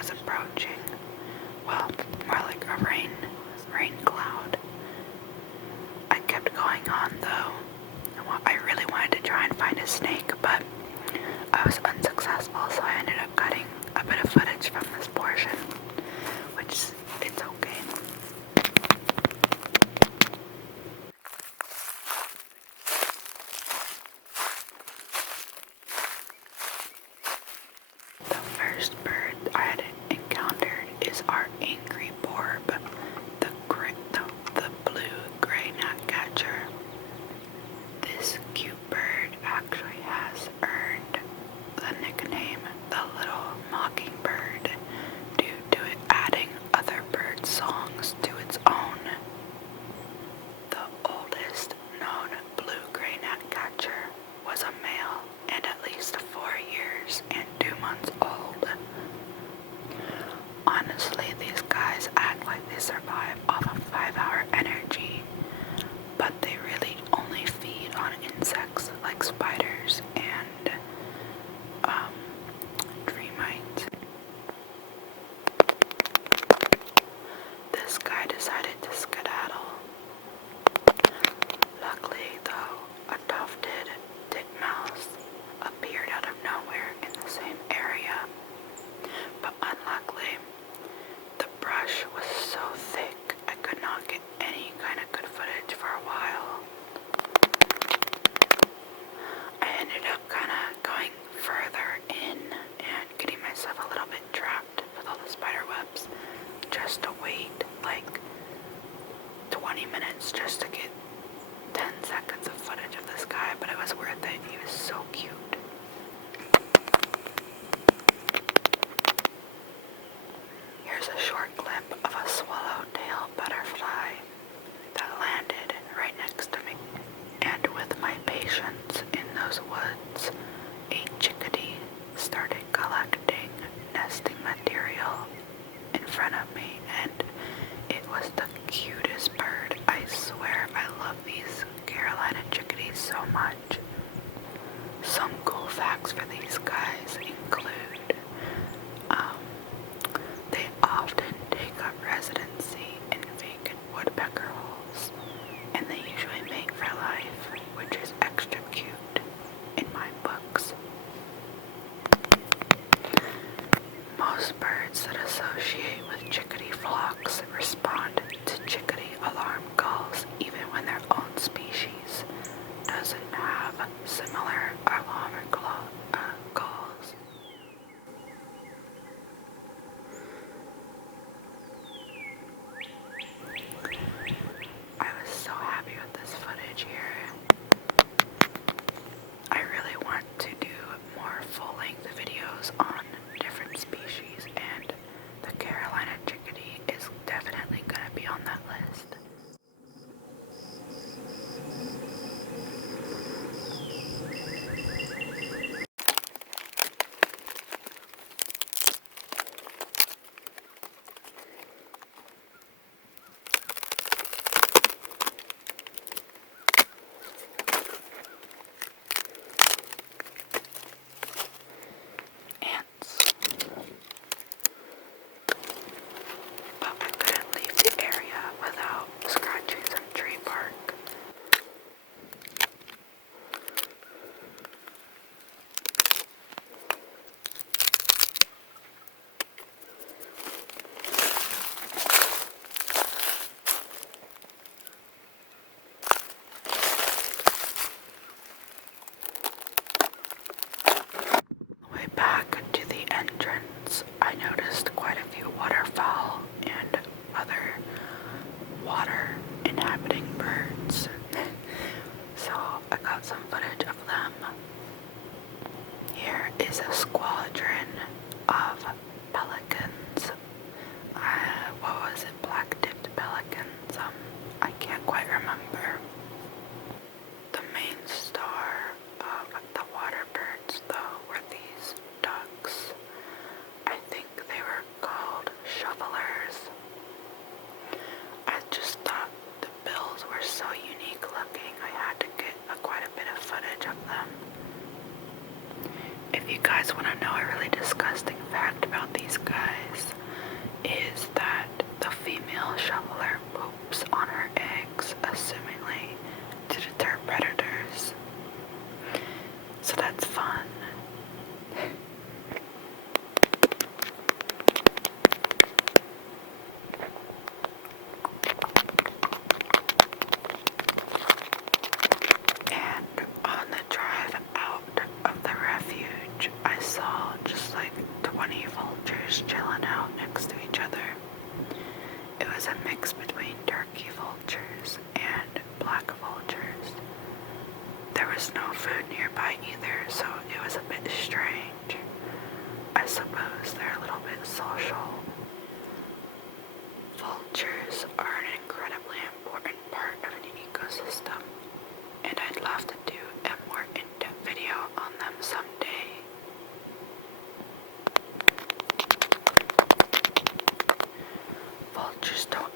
was approaching. Well, more like a rain cloud. I kept going on though. I really wanted to try and find a snake, but I was unsuccessful, so I ended up cutting a bit of footage from this portion, which it's okay. The first bird I had encountered is our angry borb, the blue-gray gnatcatcher. This cute bird actually has earned the nickname the Little Mockingbird due to it adding other bird songs to its own. The oldest known blue-gray gnatcatcher was a male and at least 4 years and 2 months old. Honestly, these guys act like they survive off of 5-hour energy, but they really only feed on insects like spiders and tree mites. This guy decided to skedaddle. Luckily, though, a tufted titmouse appeared out of nowhere in the same area, but unluckily, the brush was so thick I could not get any kind of good footage for a while. I ended up kind of going further in and getting myself a little bit trapped with all the spider webs just to wait like 20 minutes just to get 10 seconds of footage of this guy, but it was worth it. He was so cute. Here's a short clip of a swallowtail butterfly that landed right next to me. And with my patience in those woods, a chickadee started collecting nesting material in front of me, and it was the cutest bird. I swear I love these Carolina chickadees so much. Some cool facts for these guys include they often take up residency in vacant woodpecker holes, and they usually mate for life, which is extra cute in my books. Most birds that associate with chickadee flocks respond to chickadee alarm calls even when their own species doesn't have similar alarm calls. I was so happy with this footage here. I really want to do more full-length videos on different species, and the Carolina chickadee is definitely going to be on that list. But I couldn't leave the area without scratching some tree bark. Way back to the entrance, I noticed quite a few waterfowl and other water inhabiting birds. So I got some footage of them. Here is a squadron of pelicans. What was it? Black-tipped pelicans. I can't quite remember. The main star of the water birds, though, were these ducks. I think they were called shovelers. I just thought the bills were so unique looking, I had to get quite a bit of footage of them. If you guys want to know a really disgusting fact about these guys, was no food nearby either, so it was a bit strange. I suppose they're a little bit social. Vultures are an incredibly important part of an ecosystem, and I'd love to do a more in-depth video on them someday. Vultures don't